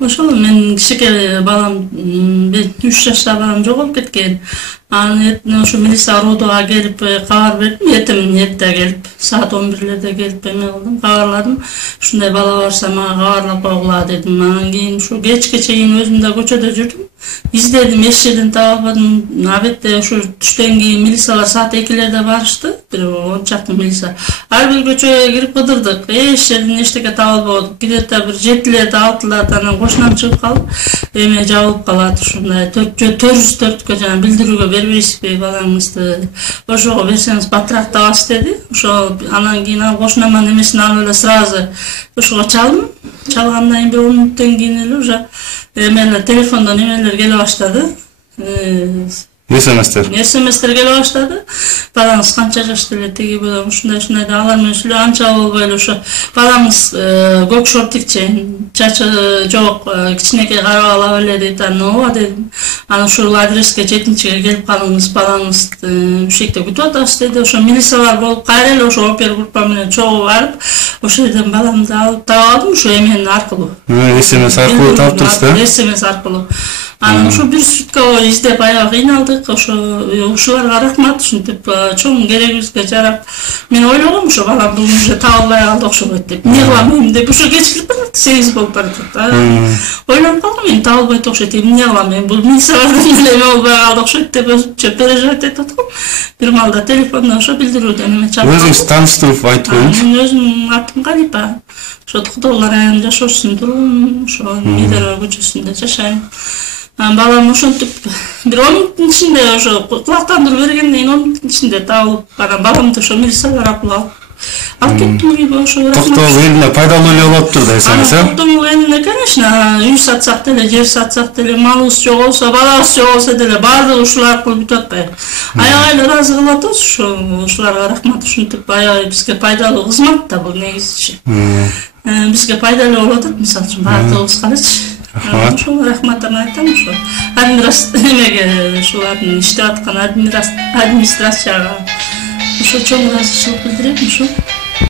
Ошол мен кичике балам 3 жашта балам жоголуп кеткен. Аны ошо милиция Рудага келип кабар бердим. Эртең эрте келип, саат 11лерде келип эме кылдым, кабарладым. Ушундай бала барса мага кабарлап койгула дедим. Анан кийин ушу кечке чейин өзүм да көчөдө жүрдүм. Издедим, эч жерден таба албадым. Абетте ушу түштөн кийин милициялар саат 2лерде барышты. Бир 10 чакты милиция. Ар бир көчөгө кирип кыдырдык. Эч жерден эчтеке таба албадык. Где-то бир 7лерде 6ларда анан кошунам чыгып калып, эме жабылып калат ушундай 404кө жана билдирүүгө бербейсизби балаңызды. Ошого берсеңиз батыраак табасыз деди. Ошо анан кийин кошунаман эмесин алып эле сразу ошого чалдым. Чалгандан кийин бир 10 мүнөттөн кийин эле уже эмелер телефондон эмелер келе баштады. СМСтер келе баштады. Балаңыз канча жашта эле тиги бала ушундай алар менен сүйлөп анча болбой эле ошо балаңыз көк шортикчен, чачы жок, кичинекей кара бала беле дейт. Ооба дедим. Анан ушул адреске 7-чиге келип калыңыз, балаңызды ушекте күтүп атабыз деди. Ошо милициялар болуп кайра эле ошо опергруппа менен чогуу барып, ошол жерден баламды алып таап алдым, ошо эменин аркылуу. СМС аркылуу таптырсыз да? СМС аркылуу. Анан ошо бир сутка издеп аябай кыйналдык. Ошо ушуларга рахмат, ушинтип чоң керегибизге жарап. Мен ойлогом ошо балам бүгүн уже табылбай калды окшобойт деп. Эмне кылам эми деп ошо кечирип барат, 8 болуп баратат. Ойлонуп калдым, мен табылбайт окшойт, эмне кылам эми бул милициялардан эле эме болбой калды окшойт деп өзүмчө переживать этип аткам. Бир маалда телефондон ошо билдирүүдөн эме чалып. Өзүңүз тааныштырып айтып коюңуз. Мен өзүм атым Галипа. Ошо Кудулар районунда жашоочусун турумун, ошо Мидер көчөсүндө жашайм. Балам ошентип бир 10 мүнөттүн ичинде ошо кулактандыруу бергенден кийин 10 мүнөттүн ичинде табылып, анан баламды ошо милициялар аркылуу алып кеттим үйгө. Ошо токтогул элине пайдалуу эле болуп тур да эсеңиз, токтогул элине, конечно, үй сатсак деле, жер сатсак деле, малыбыз жоголсо, балабыз жоголсо деле баардыгы ушул аркылуу бүтүп атпайбы. Аябай эле ыраазы кылып атабыз, ушуларга рахмат. Ушинтип аябай бизге пайдалуу кызмат да бул негизичи. Бизге пайдалуу болуп атат, мисалы үчүн баардыгыбызгачы. Ошол рахматымды айтам ошо эмеге ушулардын иштеп аткан администрацияга ошо чоң ыраазычылык билдирем ошо.